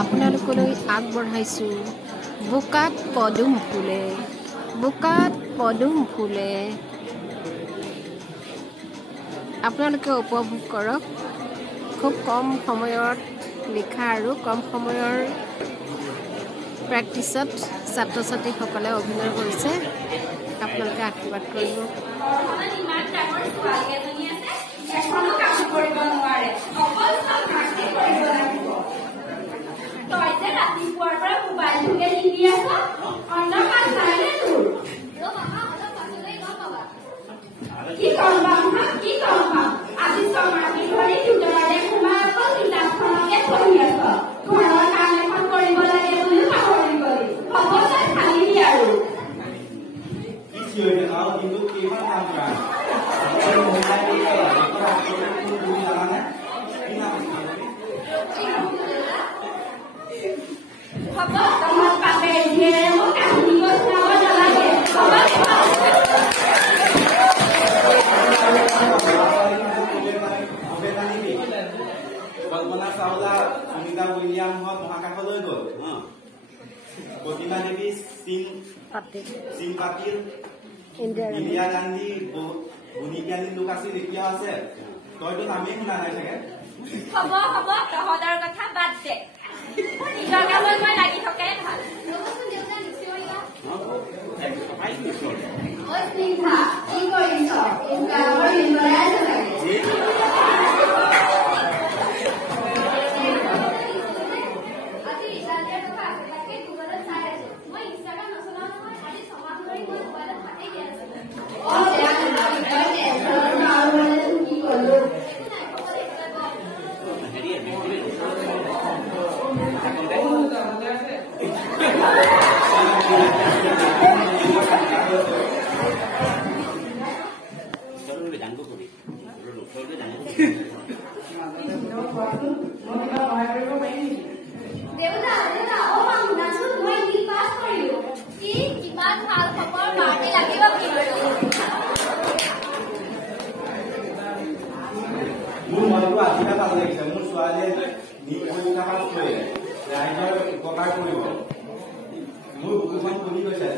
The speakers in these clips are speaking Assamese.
আপোনালোকলৈ আগবঢ়াইছো বোকাত পদুম ফুলে আপোনালোকে উপভোগ কৰক খুব কম সময়ত লিখা আৰু কম সময়ৰ প্ৰেক্টিছত ছাত্ৰ ছাত্ৰীসকলে অভিনয় কৰিছে আপোনালোকে আশীৰ্বাদ কৰিব কল্পনা চাওলা সুনিতা উইলিয়াম মহাকাশলৈ গ'ল প্ৰতিমা দেৱী চীন পাতিল ইন্দিৰা গান্ধী গুণী জ্ঞানী লোক আছিল এতিয়াও আছে তইতো নামেই শুনা নাই চাগে হব তহঁতৰ কথা বাদ দে নিজৰ কামত মই লাগি থকাই ভাল মোৰ মনটো আজিহে ভাল লাগিছে মোৰ ছোৱালীয়ে ৰাইজৰ উপকাৰ কৰিব মোৰ বুকুখন ফুলি গৈছে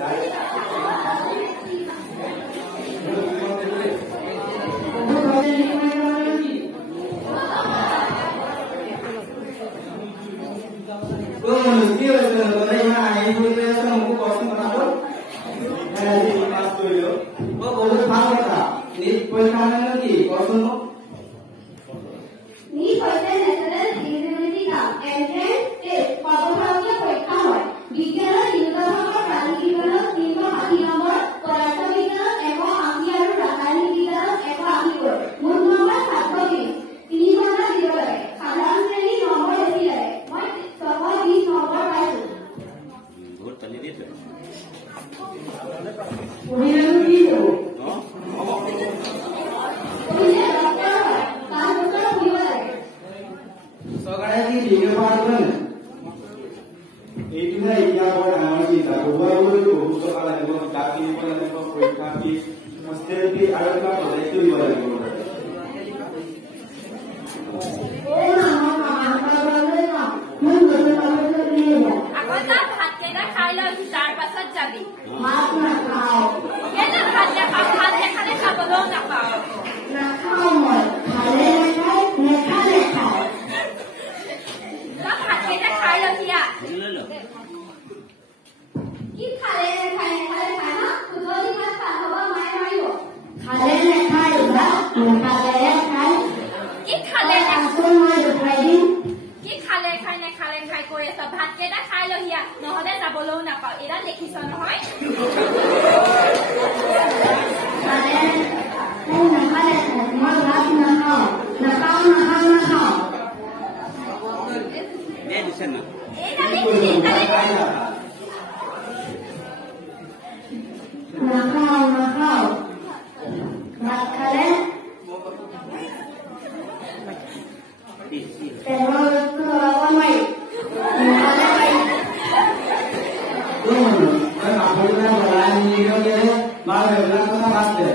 বাৰু এইবিলাক কথা বাদ দে।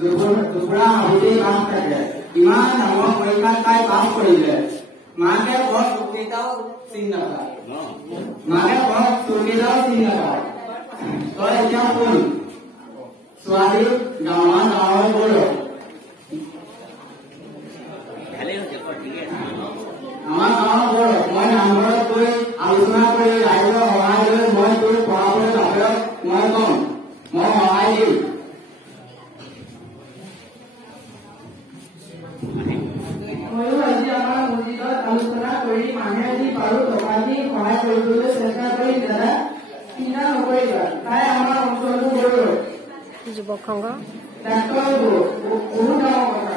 দুপুৰা হাবুতি কাম থাকে ইমান ডাঙৰ পৰীক্ষাত তাই পাছ কৰিলে মাকে ঘৰত চকীটাও চিন নাপায় মাকে ঘৰত চকীটাও চিন নাপায় তই এতিয়া শুন ছোৱালী গাঁৱৰ গ'ল আমাৰ গাঁৱৰ গ'ল মই নামঘৰত গৈ আলোচনা কৰি ৰাইজৰ সহায় লৈ মই তোৰ পঢ়াবলৈ বাহিৰত মই কম মই সহায় দিম ময়ো আজি আমাৰ মছজিদত আলোচনা কৰি মানুহে যি পাৰো টকা দি সহায় কৰিবলৈ চেষ্টা কৰি দাদা চিন্তা নকৰিবা তাই আমাৰ অঞ্চলটো গৌৰৱ যুৱক সংঘ ডাক্তৰ বহুত ডাঙৰ কথা